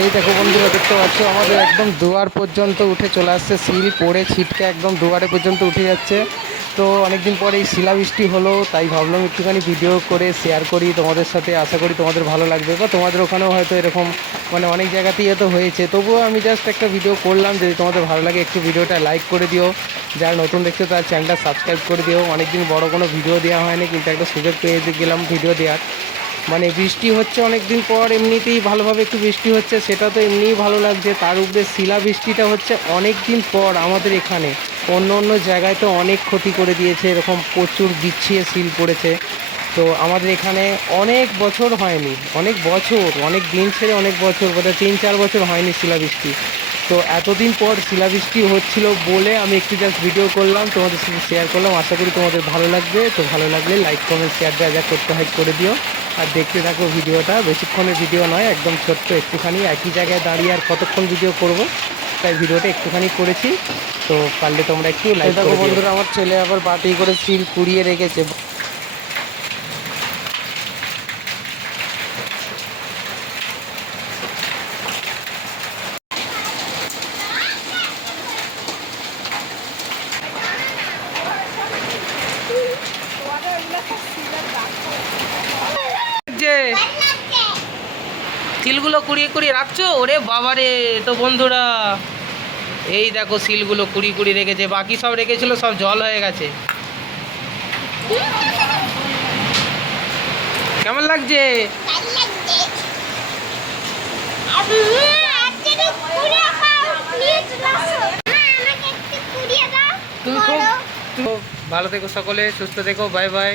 এই দেখো বন্ধুরা, দেখতে পাচ্ছ আমাদের একদম দুয়ার পর্যন্ত উঠে চলে আসছে, সিল পড়ে ছিটকে একদম দুয়ারে পর্যন্ত উঠে যাচ্ছে। তো অনেকদিন পরে এই শিলাবৃষ্টি হলো, তাই ভাবলাম একটুখানি ভিডিও করে শেয়ার করি তোমাদের সাথে। আশা করি তোমাদের ভালো লাগবে, বা তোমাদের ওখানেও হয়তো এরকম মানে অনেক জায়গাতেই হয়তো হয়েছে। তবুও আমি জাস্ট একটা ভিডিও করলাম, যদি তোমাদের ভালো লাগে একটু ভিডিওটা লাইক করে দিও। যারা নতুন দেখছো তার চ্যানেলটা সাবস্ক্রাইব করে দিও। অনেকদিন বড় কোনো ভিডিও দেওয়া হয়নি, কিন্তু একটা সুযোগ পেয়ে গেলাম ভিডিও দেওয়ার। মানে বৃষ্টি হচ্ছে অনেক দিন পর, এমনিতেই ভালোভাবে একটু বৃষ্টি হচ্ছে, সেটা তো এমনিই ভালো লাগছে। তার উপরে শিলা বৃষ্টিটা হচ্ছে অনেক দিন পর আমাদের এখানে। অন্য অন্য জায়গায় তো অনেক ক্ষতি করে দিয়েছে, এরকম প্রচুর বিছিয়ে শিল পড়েছে। তো আমাদের এখানে অনেক বছর হয়নি, অনেক বছর, অনেক দিন ছেড়ে অনেক বছর, বোধহয় 3-4 বছর হয়নি শিলাবৃষ্টি। তো এতদিন পর শিলাবৃষ্টি হচ্ছিল বলে আমি একটু জাস্ট ভিডিও করলাম, তোমাদের সাথে শেয়ার করলাম। আশা করি তোমাদের ভালো লাগবে। তো ভালো লাগলে লাইক কমেন্ট শেয়ার যা যা করতে হয় করে দিও। আর দেখতে থাকো ভিডিওটা, বেশিক্ষণের ভিডিও নয়, একদম ছোট্ট একটুখানি। একই জায়গায় দাঁড়িয়ে আর কতক্ষণ ভিডিও করব, তাই ভিডিওটা একটুখানি করেছি। তো পারলে তোমরা একটু লাইক করো বন্ধুরা। আমার ছেলে আবার বাটি করে সিল কুড়িয়ে রেখেছে। যে সিলগুলো কুড়িয়ে কুড়িয়ে রাখছো, ওরে বাবারে। তো বন্ধুরা এই দেখো সিলগুলো কুড়িয়ে কুড়িয়ে রেখেছে, বাকি সব রেখেছিল সব জল হয়ে গেছে। কেমন লাগছে? তুমি খুব ভালো থেকো, সকলে সুস্থ থেকো, বাই বাই।